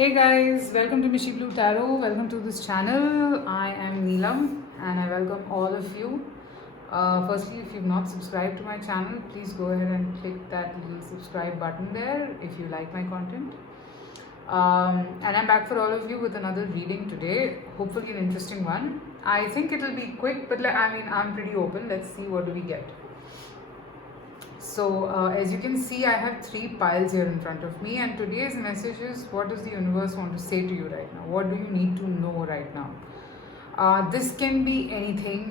Hey guys, welcome to Mishi Blue Tarot. Welcome to this channel. I am Neelam and I welcome all of you. Firstly, if you've not subscribed to my channel, please go ahead and click that little subscribe button there if you like my content. And I'm back for all of you with another reading today. Hopefully, an interesting one. I think it'll be quick, but I'm pretty open. Let's see what do we get. So as you can see, I have 3 piles here in front of me, and today's message is, what does the universe want to say to you right now? What do you need to know right now? This can be anything.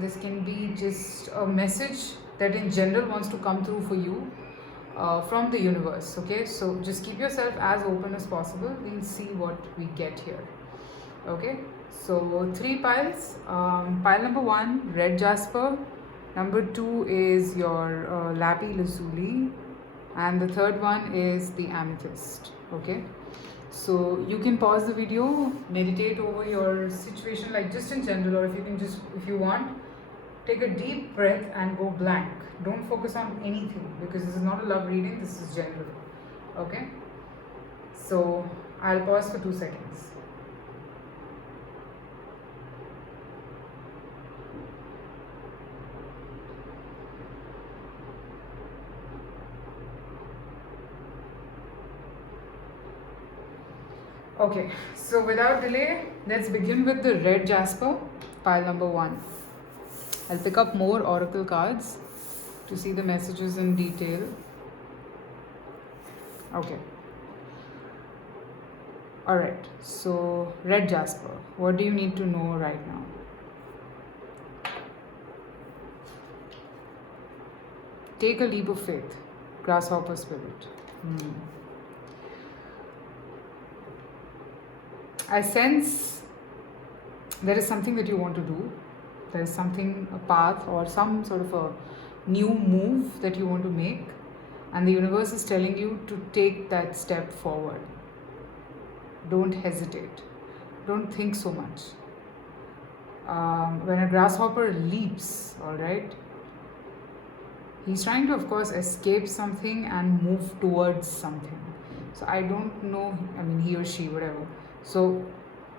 This can be just a message that in general wants to come through for you from the universe. Okay, so just keep yourself as open as possible. We'll see what we get here. Okay, so 3 piles. Pile number 1, red jasper. Number 2 is your lapis lazuli, and the third one is the amethyst. Okay, so you can pause the video, meditate over your situation, like just in general, or if you want, take a deep breath and go blank. Don't focus on anything because this is not a love reading, this is general. Okay, so I'll pause for 2 seconds. Okay, so without delay, let's begin with the red jasper, pile number 1. I'll pick up more oracle cards to see the messages in detail. Okay. Alright, so red jasper, what do you need to know right now? Take a leap of faith, grasshopper spirit. I sense there is something that you want to do. There is something, a path or some sort of a new move that you want to make, and the universe is telling you to take that step forward. Don't hesitate. Don't think so much. When a grasshopper leaps, all right, he's trying to, of course, escape something and move towards something. So I don't know, he or she, whatever. So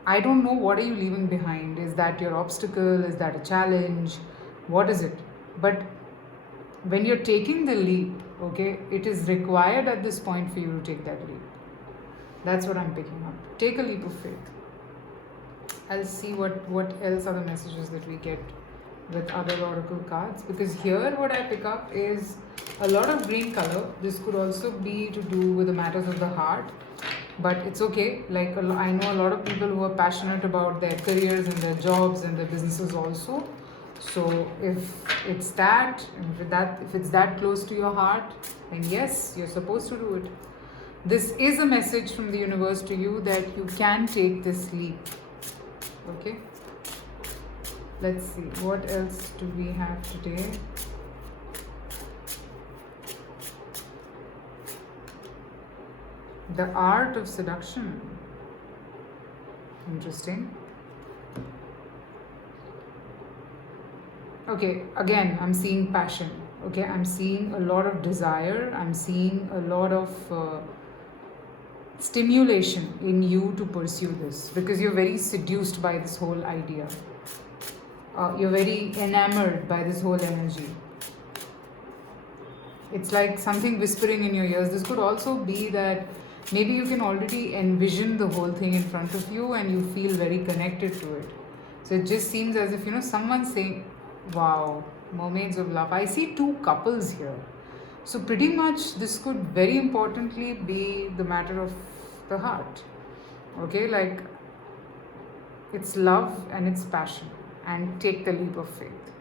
I don't know, what are you leaving behind? Is that your obstacle? Is that a challenge? What is it? But when you're taking the leap, okay, it is required at this point for you to take that leap. That's what I'm picking up. Take a leap of faith. I'll see what else are the messages that we get with other oracle cards, because here what I pick up is a lot of green color. This could also be to do with the matters of the heart, but it's okay. Like, I know a lot of people who are passionate about their careers and their jobs and their businesses also. So if it's that close to your heart, then yes, you're supposed to do it. This is a message from the universe to you that you can take this leap. Okay, let's see, what else do we have today? The art of seduction. Interesting. Okay, again, I'm seeing passion. Okay, I'm seeing a lot of desire. I'm seeing a lot of stimulation in you to pursue this, because you're very seduced by this whole idea. You're very enamored by this whole energy. It's like something whispering in your ears. This could also be that maybe you can already envision the whole thing in front of you and you feel very connected to it. So it just seems as if, someone's saying, wow, mermaids of love. I see 2 couples here. So pretty much this could very importantly be the matter of the heart. Okay, like it's love and it's passion, and take the leap of faith.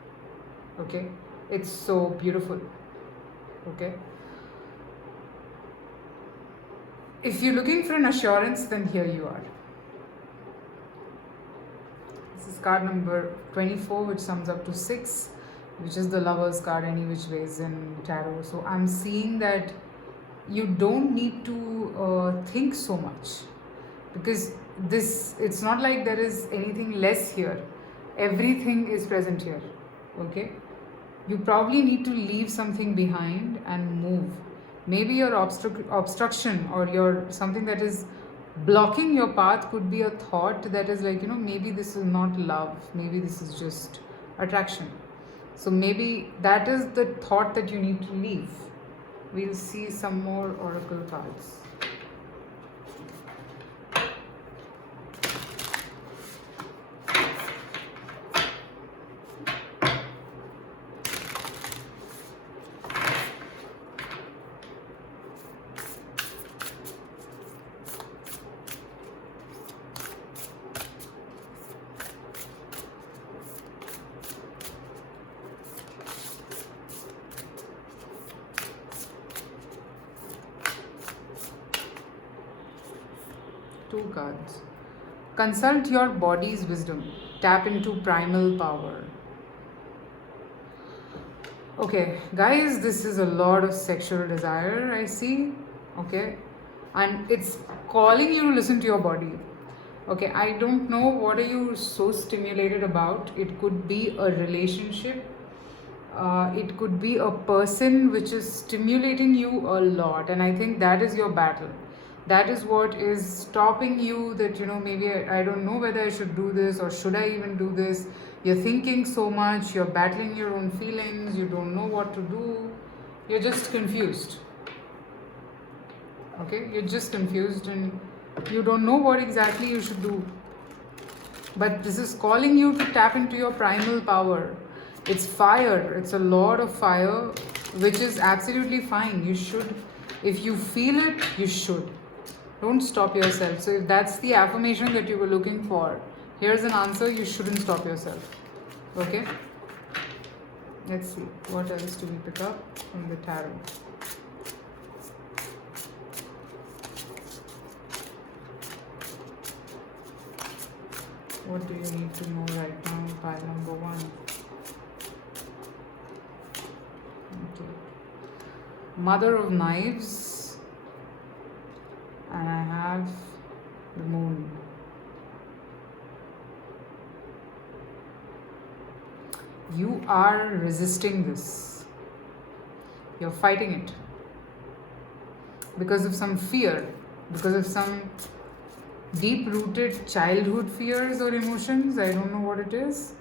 Okay, it's so beautiful. Okay, if you're looking for an assurance, then here you are. This is card number 24, which sums up to 6, which is the Lover's card any which ways in tarot. So I'm seeing that you don't need to think so much, because it's not like there is anything less here. Everything is present here. Okay, you probably need to leave something behind and move. Maybe your obstruction or your something that is Blocking your path could be a thought that is like, maybe this is not love, maybe this is just attraction. So maybe that is the thought that you need to leave. We'll see some more oracle cards. Two cards. Consult your body's wisdom. Tap into primal power. Okay, guys, this is a lot of sexual desire, I see. Okay, and it's calling you to listen to your body. Okay, I don't know what are you so stimulated about. It could be a relationship. It could be a person which is stimulating you a lot, and I think that is your battle. That is what is stopping you, that maybe I don't know whether I should do this or should I even do this. You're thinking so much, you're battling your own feelings, you don't know what to do, you're just confused. Okay, you're just confused and you don't know what exactly you should do. But this is calling you to tap into your primal power. It's fire, it's a lot of fire, which is absolutely fine. You should, if you feel it, you should. Don't stop yourself. So if that's the affirmation that you were looking for, here's an answer: you shouldn't stop yourself. Okay? Let's see. What else do we pick up from the tarot? What do you need to know right now? Pile number 1. Okay. Mother of Knives. And I have the Moon. You are resisting this. You're fighting it. Because of some fear. Because of some deep-rooted childhood fears or emotions. I don't know what it is.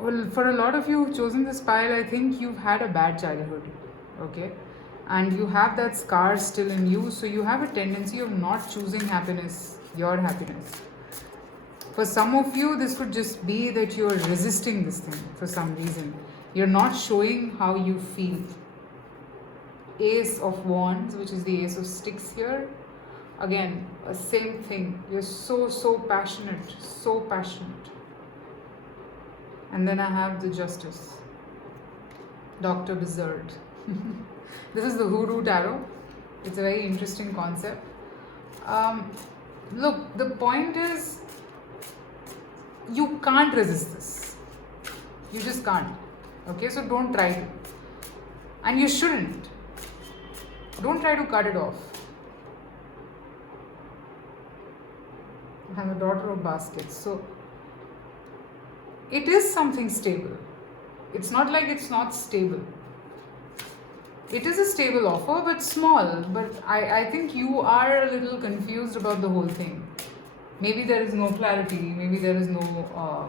Well, for a lot of you who've chosen this pile, I think you've had a bad childhood. Okay? And you have that scar still in you, so you have a tendency of not choosing happiness, your happiness. For some of you, this could just be that you're resisting this thing for some reason. You're not showing how you feel. Ace of Wands, which is the Ace of Sticks here. Again, a same thing. You're so passionate, so passionate. And then I have the Justice, Dr. Bizard. This is the Hoodoo Tarot. It's a very interesting concept. Look, the point is, you can't resist this. You just can't. Okay, so don't try to. And you shouldn't. Don't try to cut it off. I'm a Daughter of Baskets. So, it is something stable. It's not like it's not stable. It is a stable offer, but small. But I think you are a little confused about the whole thing. Maybe there is no clarity. Maybe there is no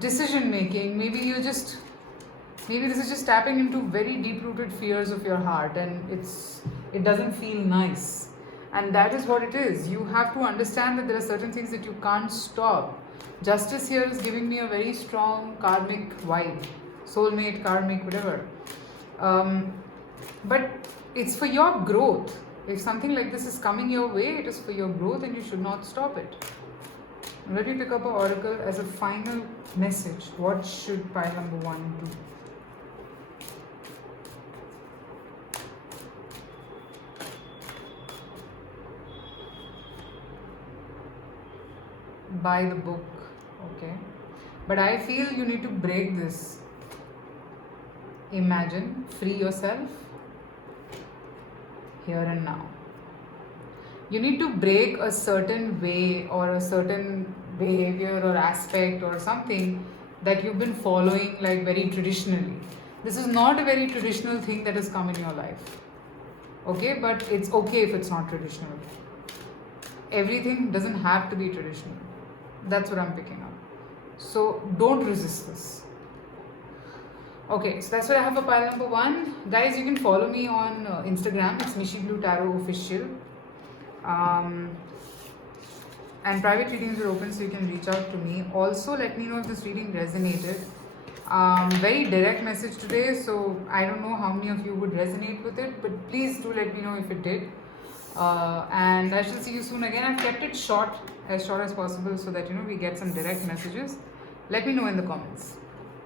decision making. Maybe this is just tapping into very deep-rooted fears of your heart, and it doesn't feel nice. And that is what it is. You have to understand that there are certain things that you can't stop. Justice here is giving me a very strong karmic vibe. Soulmate, karmic, whatever. But it's for your growth. If something like this is coming your way, it is for your growth and you should not stop it. Let me pick up an oracle as a final message. What should pile number 1 do? Buy the book. Okay. But I feel you need to break this. Imagine, free yourself here and now. You need to break a certain way or a certain behavior or aspect or something that you've been following like very traditionally. This is not a very traditional thing that has come in your life. Okay, but it's okay if it's not traditional. Everything doesn't have to be traditional. That's what I'm picking up. So don't resist this. Okay, so that's what I have for pile number 1. Guys, you can follow me on Instagram. It's Mishi Blue Tarot Official. And private readings are open, so you can reach out to me. Also, let me know if this reading resonated. Very direct message today, so I don't know how many of you would resonate with it, but please do let me know if it did. And I shall see you soon again. I've kept it short as possible, so that we get some direct messages. Let me know in the comments.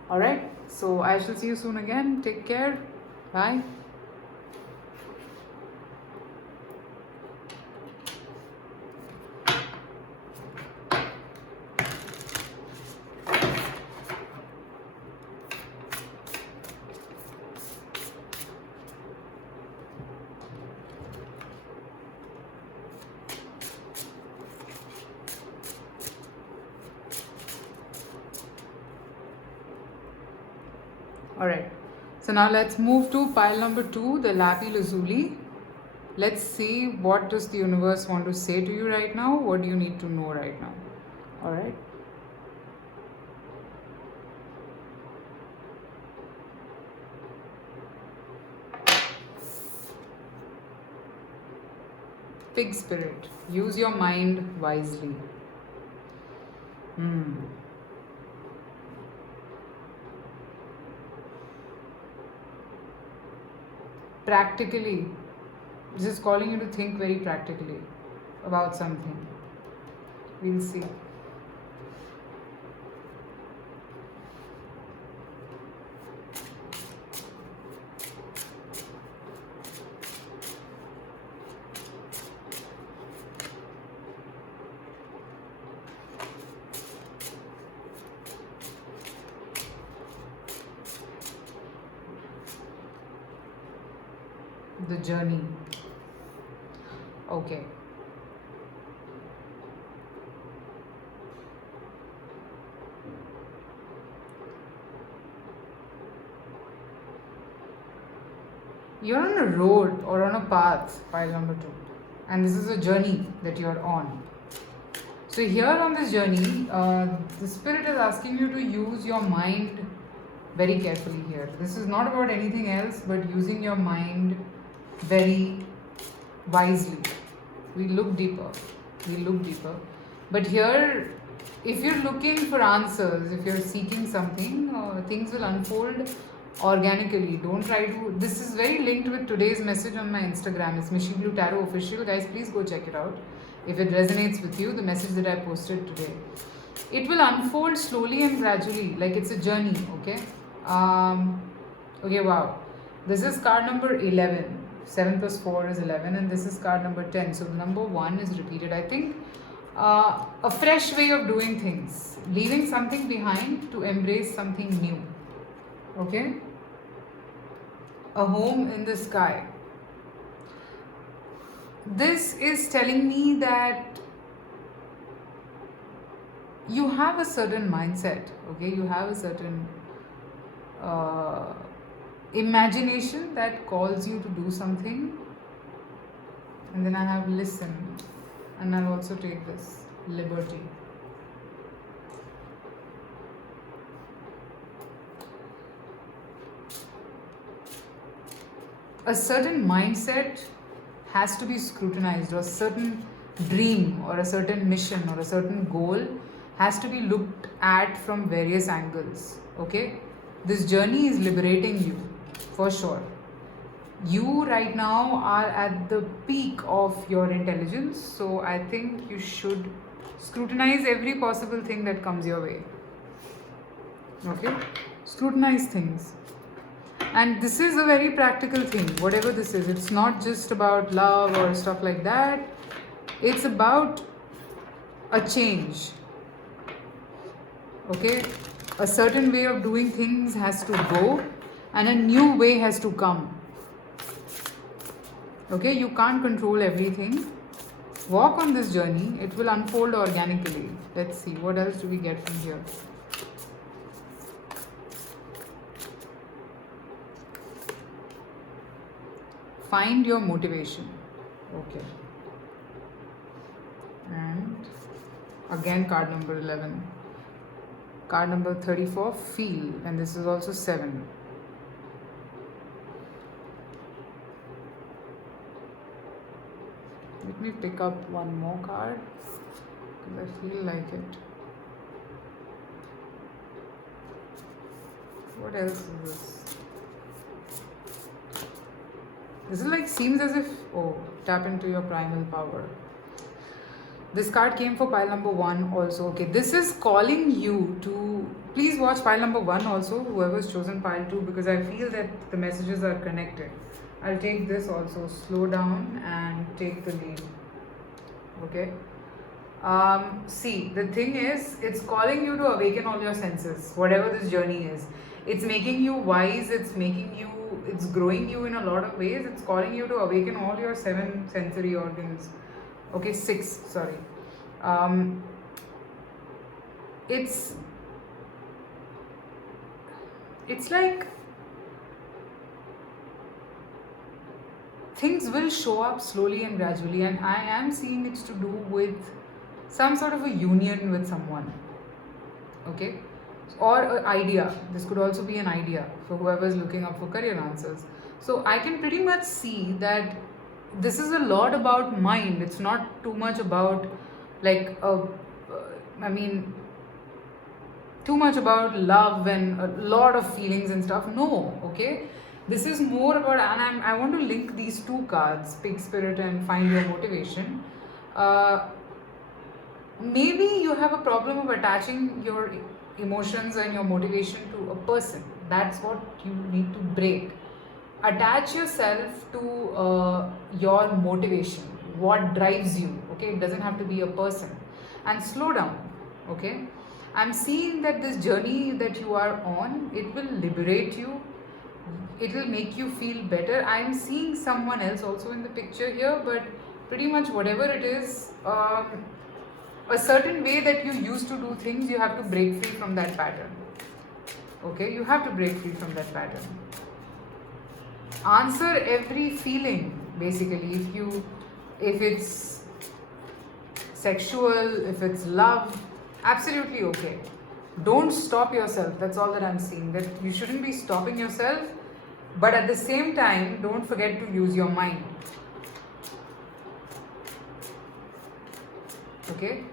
Alright, so I shall see you soon again. Take care. Bye. Alright, so now let's move to pile number 2, the Lapi Lazuli. Let's see, what does the universe want to say to you right now? What do you need to know right now? Alright. Pig spirit, use your mind wisely. Practically, this is calling you to think very practically about something. We'll see. The journey. Okay. You're on a road or on a path, pile number 2, and this is a journey that you're on. So here on this journey, the spirit is asking you to use your mind very carefully here. This is not about anything else but using your mind very wisely. We look deeper. But here, if you're looking for answers, if you're seeking something, things will unfold organically. Don't try to. This is very linked with today's message on my Instagram. It's Mishi Blue Tarot Official. Guys, please go check it out. If it resonates with you, the message that I posted today. It will unfold slowly and gradually, like it's a journey, okay? Okay, wow. This is card number 11. 7 plus 4 is 11, and this is card number 10. So the number 1 is repeated. I think a fresh way of doing things, leaving something behind to embrace something new. Okay? A home in the sky. This is telling me that you have a certain mindset, okay? You have a certain imagination that calls you to do something. And then I have listen, and I'll also take this liberty. A certain mindset has to be scrutinized, or a certain dream or a certain mission or a certain goal has to be looked at from various angles. Okay, this journey is liberating you for sure. You right now are at the peak of your intelligence, so I think you should scrutinize every possible thing that comes your way. Okay, scrutinize things. And this is a very practical thing, whatever this is. It's not just about love or stuff like that. It's about a change. Okay? A certain way of doing things has to go, and a new way has to come. Okay? You can't control everything. Walk on this journey. It will unfold organically. Let's see. What else do we get from here? find your motivation. Okay. And again, card number 11. Card number 34, feel. And this is also 7. Let me pick up one more card because I feel like it. What else is this? This is like, seems as if, oh, tap into your primal power. This card came for pile number 1 also. Okay, this is calling you to, please watch pile number 1 also, whoever's chosen pile 2, because I feel that the messages are connected. I'll take this also, slow down and take the lead. Okay. See, the thing is, it's calling you to awaken all your senses, whatever this journey is. It's making you wise, it's growing you in a lot of ways. It's calling you to awaken all your 7 sensory organs. Okay, 6, sorry. It's like things will show up slowly and gradually, and I am seeing it's to do with some sort of a union with someone. Okay, or an idea. This could also be an idea for whoever is looking up for career answers. So I can pretty much see that this is a lot about mind. It's not too much about like too much about love and a lot of feelings and stuff. No, okay. This is more about, and I want to link these 2 cards, Pig Spirit and Find Your Motivation. Maybe you have a problem of attaching your emotions and your motivation to a person. That's what you need to break. Attach yourself to your motivation, what drives you. Okay, it doesn't have to be a person. And slow down. Okay, I'm seeing that this journey that you are on, it will liberate you. It will make you feel better. I'm seeing someone else also in the picture here, but pretty much whatever it is, a certain way that you used to do things, you have to break free from that pattern. Okay, you have to break free from that pattern. Answer every feeling, basically. If it's sexual, if it's love, absolutely okay. Don't stop yourself. That's all that I'm seeing. That you shouldn't be stopping yourself, but at the same time, don't forget to use your mind. Okay?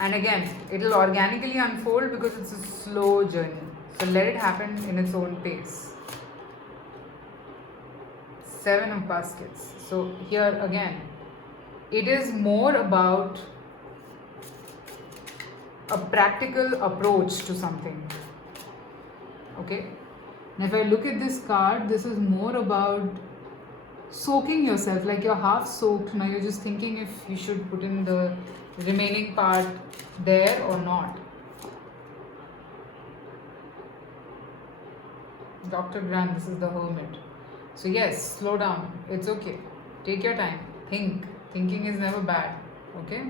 And again, it'll organically unfold because it's a slow journey. So let it happen in its own pace. 7 of baskets. So here again, it is more about a practical approach to something. Okay? Now if I look at this card, this is more about soaking yourself, like you're half soaked. Now you're just thinking if you should put in the remaining part there or not. Dr. Grant, this is the Hermit. So yes, slow down. It's okay. Take your time. Think. Thinking is never bad. Okay?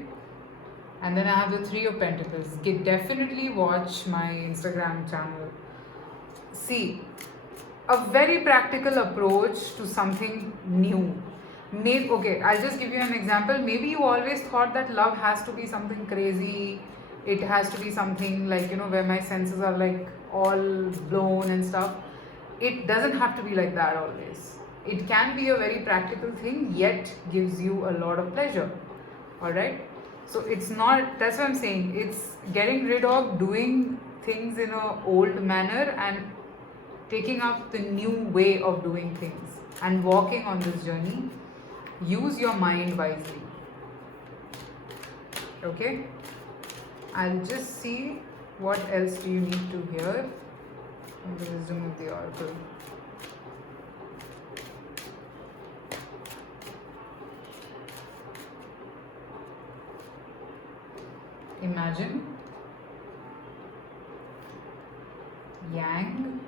And then I have the 3 of Pentacles. Definitely watch my Instagram channel. See, a very practical approach to something new. Maybe, okay, I'll just give you an example. Maybe you always thought that love has to be something crazy. It has to be something like, where my senses are like all blown and stuff. It doesn't have to be like that always. It can be a very practical thing, yet gives you a lot of pleasure. Alright? So it's not, that's what I'm saying. It's getting rid of doing things in an old manner and taking up the new way of doing things and walking on this journey. Use your mind wisely. Okay? I'll just see what else do you need to hear from the wisdom of the oracle. Imagine Yang,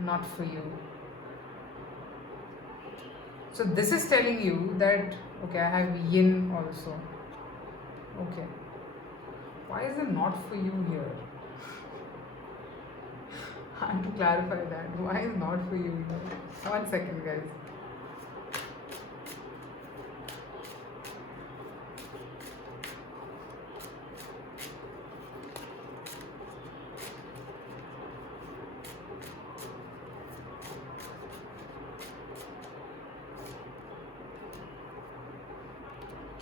not for you. So this is telling you that, okay, I have Yin also. Okay. Why is it not for you here? And to clarify that, why is not for you either? 1 second, guys.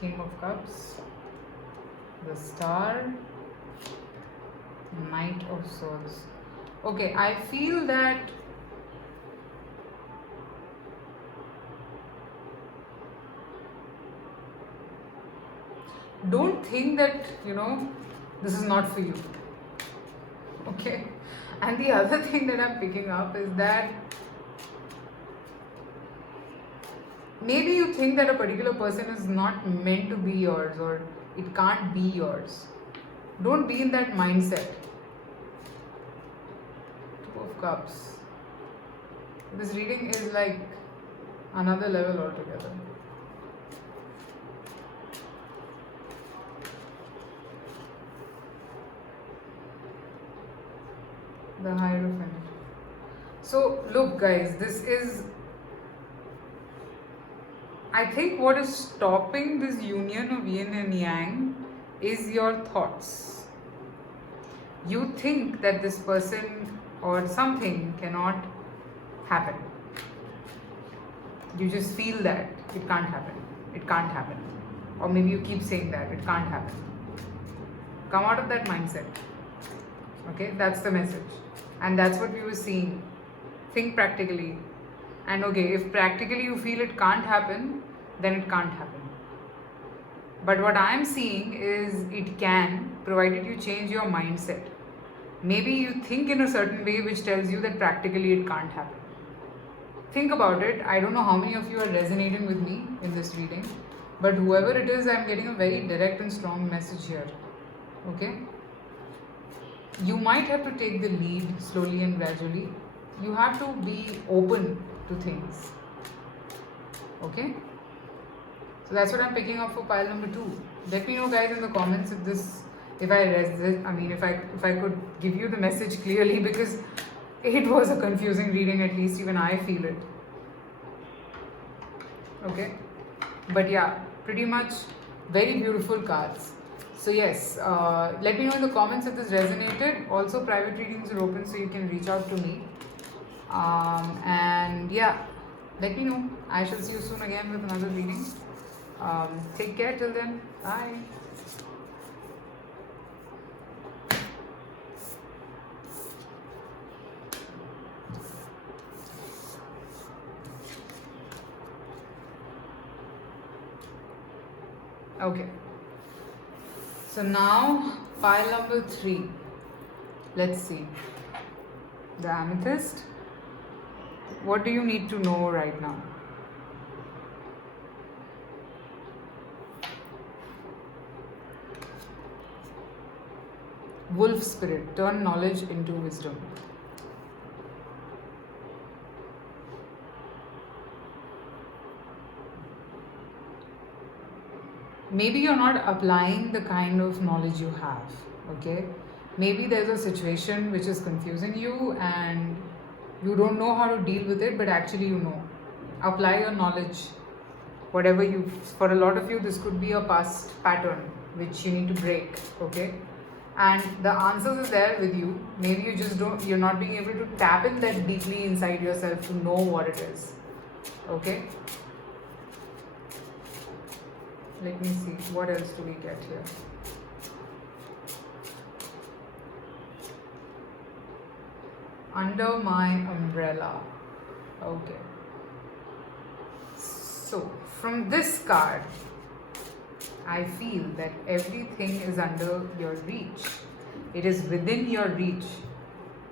King of Cups, the Star, Knight of Swords. Okay, I feel that don't think that, this is not for you. Okay, and the other thing that I'm picking up is that maybe you think that a particular person is not meant to be yours or it can't be yours. Don't be in that mindset. Two of Cups. This reading is like another level altogether. The Hierophant. So look guys, this is, I think what is stopping this union of yin and yang is your thoughts. You think that this person or something cannot happen. You just feel that it can't happen. It can't happen. Or maybe you keep saying that it can't happen. Come out of that mindset. Okay, that's the message. And that's what we were seeing. Think practically. And okay, if practically you feel it can't happen, then it can't happen. But what I am seeing is it can, provided you change your mindset. Maybe you think in a certain way which tells you that practically it can't happen. Think about it. I don't know how many of you are resonating with me in this reading, but whoever it is, I'm getting a very direct and strong message here. Okay? You might have to take the lead slowly and gradually. You have to be open to things. Okay? So that's what I'm picking up for pile number 2. Let me know guys in the comments if I could give you the message clearly, because it was a confusing reading, at least even I feel it. Okay? But yeah, pretty much very beautiful cards. So yes, let me know in the comments if this resonated. Also, private readings are open, so you can reach out to me. And yeah, let me know. I shall see you soon again with another reading. Take care till then. Bye. Okay. So now pile number 3. Let's see. The Amethyst. What do you need to know right now? Wolf Spirit. Turn knowledge into wisdom. Maybe you're not applying the kind of knowledge you have. Okay? Maybe there's a situation which is confusing you and you don't know how to deal with it, but actually you know. Apply your knowledge. Whatever for a lot of you, this could be a past pattern which you need to break. Okay? And the answers is there with you. Maybe you're not being able to tap in that deeply inside yourself to know what it is. Okay? Let me see, what else do we get here? Under my umbrella. Okay. So, from this card, I feel that everything is under your reach. It is within your reach.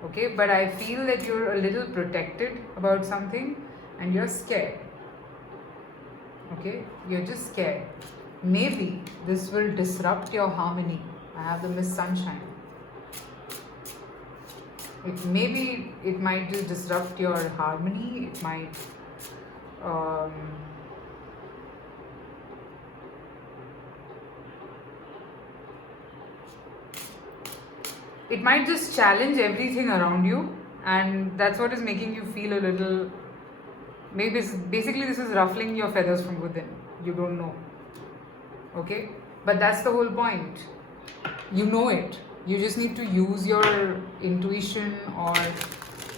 Okay, but I feel that you're a little protected about something and you're scared. Okay, you're just scared. Maybe this will disrupt your harmony. I have the Miss Sunshine. It might just disrupt your harmony. It might it might just challenge everything around you, and that's what is making you feel a little, maybe basically this is ruffling your feathers from within. You don't know. Okay, but that's the whole point. You know it. You just need to use your intuition, or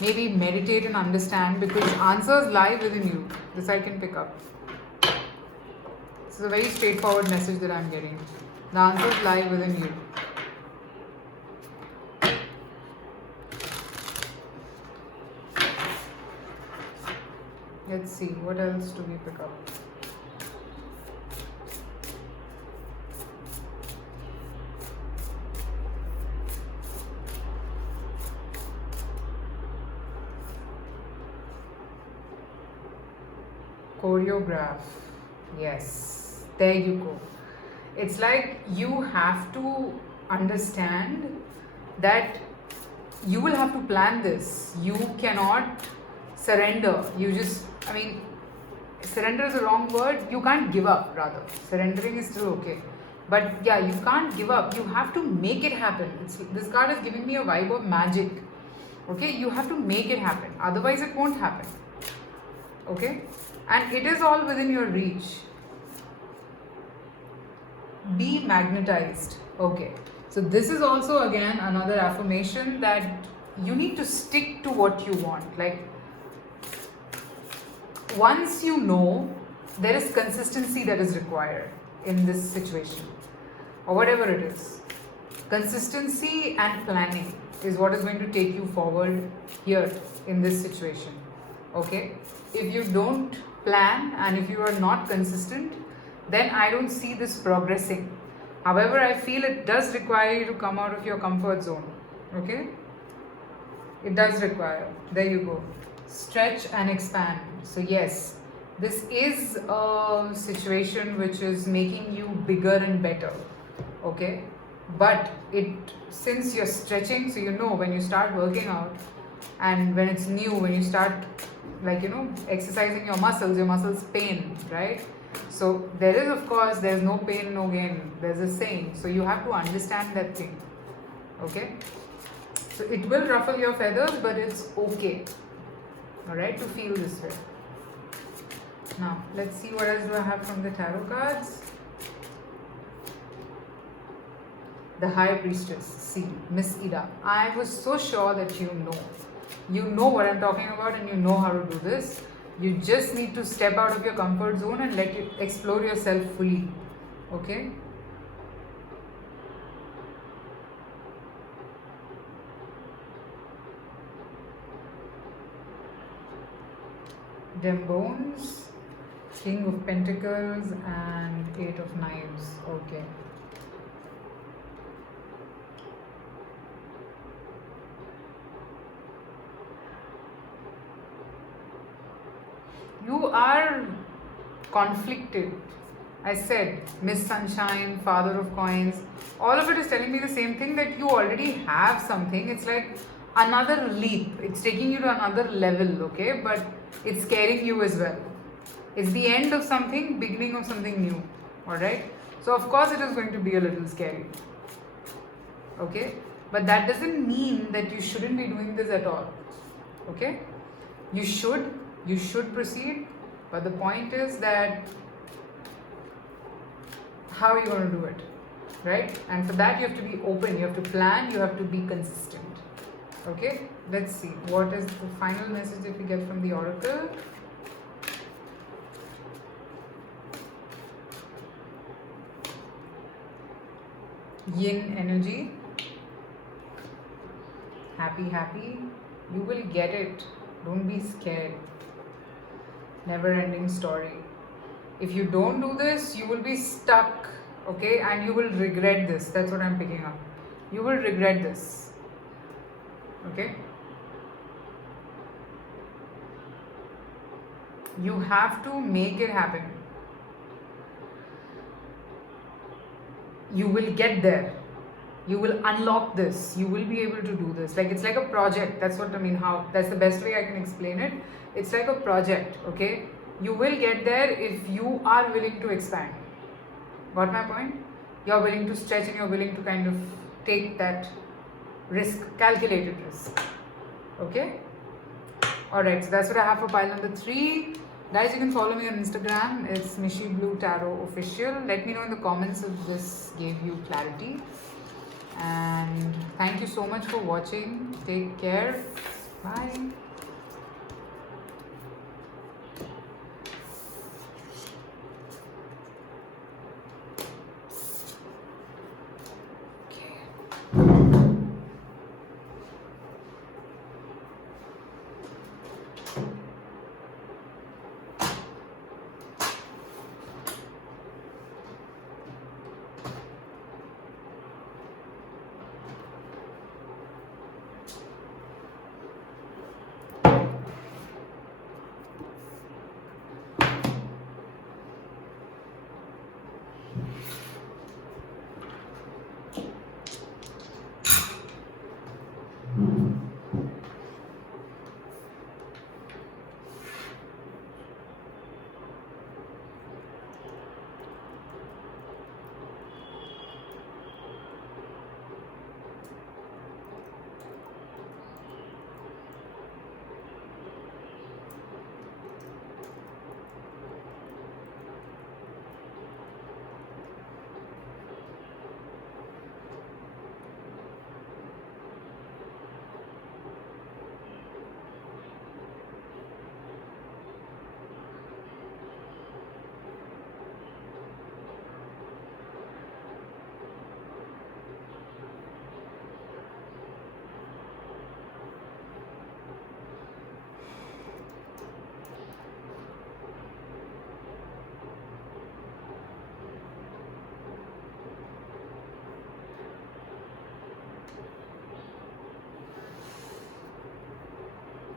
maybe meditate and understand, because answers lie within you. This I can pick up. This is a very straightforward message that I'm getting. The answers lie within you. Let's see, what else do we pick up? Choreograph. Yes, there you go. It's like you have to understand that you will have to plan this. You cannot surrender. You just, I mean, surrender is a wrong word. You can't give up, rather. Surrendering is still okay. But yeah, you can't give up. You have to make it happen. This card is giving me a vibe of magic. Okay, you have to make it happen. Otherwise, it won't happen. Okay, and it is all within your reach. Be magnetized. Okay, so this is also again another affirmation that you need to stick to what you want. Like, once you know, there is consistency that is required in this situation, or whatever it is. Consistency and planning is what is going to take you forward here in this situation. Okay, if you don't plan and if you are not consistent, then I don't see this progressing. However, I feel it does require you to come out of your comfort zone. Okay, it does require. There you go. Stretch and expand. So yes, this is a situation which is making you bigger and better. Okay, but since you're stretching, so you know when you start working out, and when it's new, when you start, like, exercising your muscles pain, right? So there's no pain, no gain. There's a saying. So you have to understand that thing. Okay, so it will ruffle your feathers, but it's okay. Alright, to feel this way. Now, let's see what else do I have from the tarot cards. The High Priestess. See, Miss Ida. I was so sure that you know what I'm talking about, and you know how to do this. You just need to step out of your comfort zone and let you explore yourself fully. Okay? Dem Bones, King of Pentacles, and Eight of Knives. Okay. You are conflicted. I said, Miss Sunshine, Father of Coins, all of it is telling me the same thing, that you already have something. It's like another leap. It's taking you to another level, okay? But it's scaring you as well. It's the end of something, beginning of something new, alright? So of course it is going to be a little scary, okay? But that doesn't mean that you shouldn't be doing this at all, okay? You should proceed, but the point is that how are you going to do it, right? And for that you have to be open, you have to plan, you have to be consistent. Okay, let's see what is the final message that we get from the oracle. Yin energy. Happy. You will get it. Don't be scared. Never ending story. If you don't do this, you will be stuck, okay? And you will regret this. That's what I'm picking up. You will regret this, okay? You have to make it happen. You will get there. You will unlock this. You will be able to do this. Like, it's like a project. That's what I mean. That's the best way I can explain it. It's like a project, okay? You will get there if you are willing to expand. Got my point? You're willing to stretch and you're willing to kind of take that risk, calculated risk. Okay? Alright, so that's what I have for pile number 3. Guys, you can follow me on Instagram. It's Mishi Blue Tarot Official. Let me know in the comments if this gave you clarity. And thank you so much for watching. Take care. Bye.